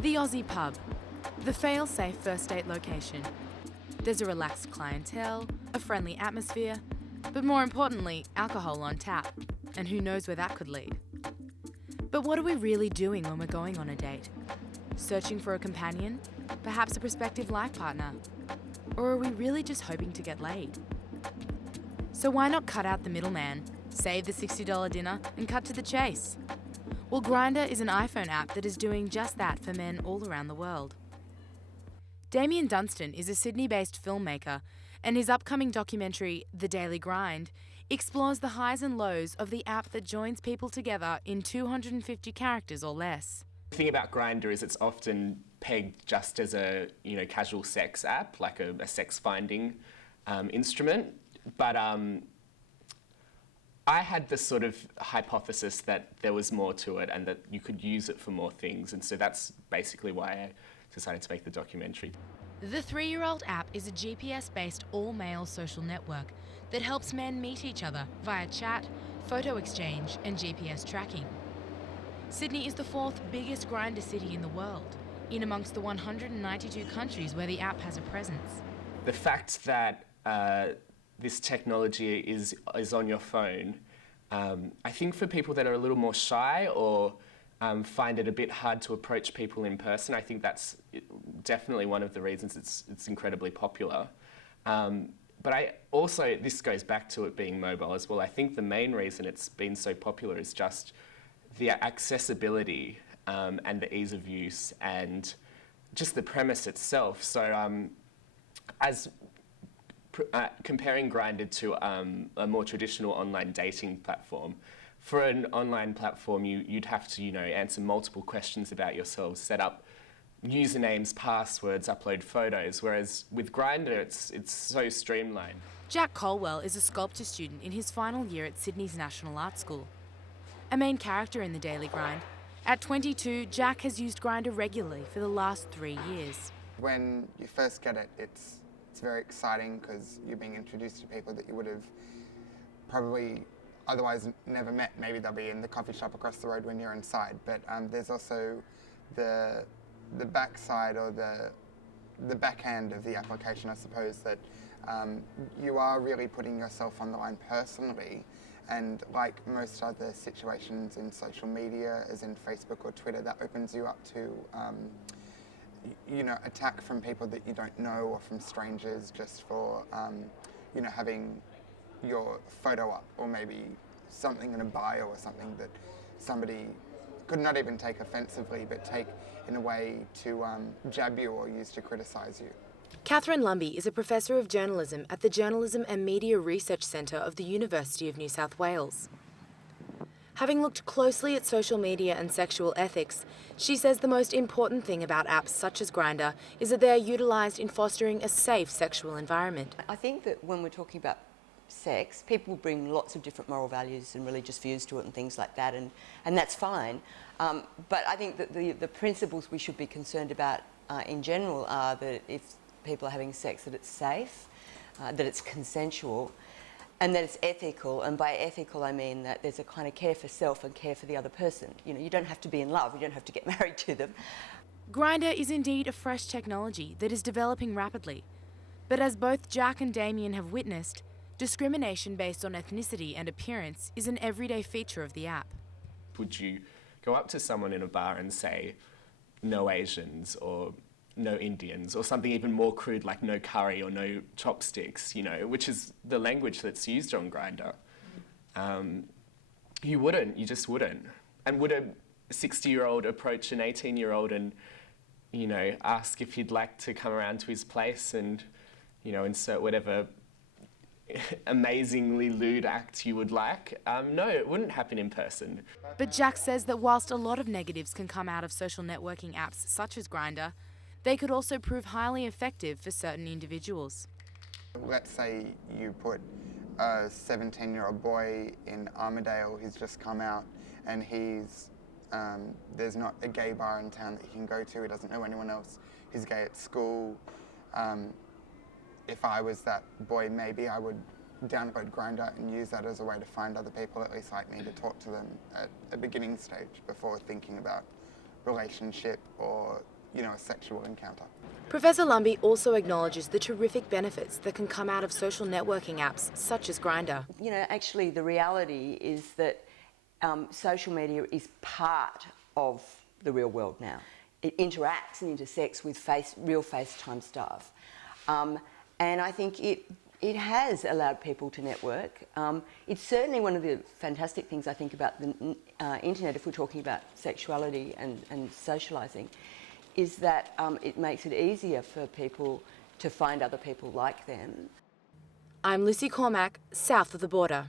The Aussie pub, the fail-safe first date location. There's a relaxed clientele, a friendly atmosphere, but more importantly, alcohol on tap. And who knows where that could lead. But what are we really doing when we're going on a date? Searching for a companion? Perhaps a prospective life partner? Or are we really just hoping to get laid? So why not cut out the middleman, save the $60 dinner, and cut to the chase? Well, Grindr is an iPhone app that is doing just that for men all around the world. Damien Dunstan is a Sydney-based filmmaker, and his upcoming documentary, The Daily Grind, explores the highs and lows of the app that joins people together in 250 characters or less. The thing about Grindr is it's often pegged just as a casual sex app, like a sex finding instrument. But I had this sort of hypothesis that there was more to it and that you could use it for more things, and so that's basically why I decided to make the documentary. The 3-year-old app is a GPS-based all-male social network that helps men meet each other via chat, photo exchange and GPS tracking. Sydney is the 4th biggest Grindr city in the world, in amongst the 192 countries where the app has a presence. The fact that this technology is on your phone, I think for people that are a little more shy or find it a bit hard to approach people in person, I think that's definitely one of the reasons it's incredibly popular. But this goes back to it being mobile as well. I think the main reason it's been so popular is just the accessibility and the ease of use and just the premise itself. So comparing Grindr to a more traditional online dating platform, for an online platform you'd have to answer multiple questions about yourselves, set up usernames, passwords, upload photos, whereas with Grindr it's so streamlined. Jack Colwell is a sculpture student in his final year at Sydney's National Art School. A main character in The Daily Grind, at 22, Jack has used Grindr regularly for the last 3 years. When you first get it, it's very exciting because you're being introduced to people that you would have probably otherwise never met. Maybe they'll be in the coffee shop across the road when you're inside, but there's also the backside or the backhand of the application, I suppose, that you are really putting yourself on the line personally, and like most other situations in social media, as in Facebook or Twitter, that opens you up to attack from people that you don't know or from strangers just for having your photo up, or maybe something in a bio or something that somebody could not even take offensively but take in a way to jab you or use to criticise you. Catherine Lumby is a professor of journalism at the Journalism and Media Research Centre of the University of New South Wales. Having looked closely at social media and sexual ethics, she says the most important thing about apps such as Grindr is that they are utilised in fostering a safe sexual environment. I think that when we're talking about sex, people bring lots of different moral values and religious views to it and things like that, and that's fine. But I think that the principles we should be concerned about in general are that if people are having sex, that it's safe, that it's consensual, and that it's ethical. And by ethical, I mean that there's a kind of care for self and care for the other person. You don't have to be in love, you don't have to get married to them. Grindr is indeed a fresh technology that is developing rapidly. But as both Jack and Damien have witnessed, discrimination based on ethnicity and appearance is an everyday feature of the app. Would you go up to someone in a bar and say, no Asians, or no Indians, or something even more crude like no curry or no chopsticks, which is the language that's used on Grindr? You just wouldn't. And would a 60-year-old approach an 18-year-old and, ask if he'd like to come around to his place and, insert whatever amazingly lewd act you would like? No, it wouldn't happen in person. But Jack says that whilst a lot of negatives can come out of social networking apps such as Grindr, they could also prove highly effective for certain individuals. Let's say you put a 17-year-old boy in Armidale who's just come out, and there's not a gay bar in town that he can go to. He doesn't know anyone else who's gay at school. If I was that boy, maybe I would download Grindr and use that as a way to find other people at least like me, to talk to them at a beginning stage before thinking about relationship or, you know, a sexual encounter. Professor Lumby also acknowledges the terrific benefits that can come out of social networking apps such as Grindr. You know, actually the reality is that social media is part of the real world now. It interacts and intersects with real FaceTime stuff. And I think it has allowed people to network. It's certainly one of the fantastic things I think about the internet, if we're talking about sexuality and socialising, is that it makes it easier for people to find other people like them. I'm Lucy Cormack, south of the border.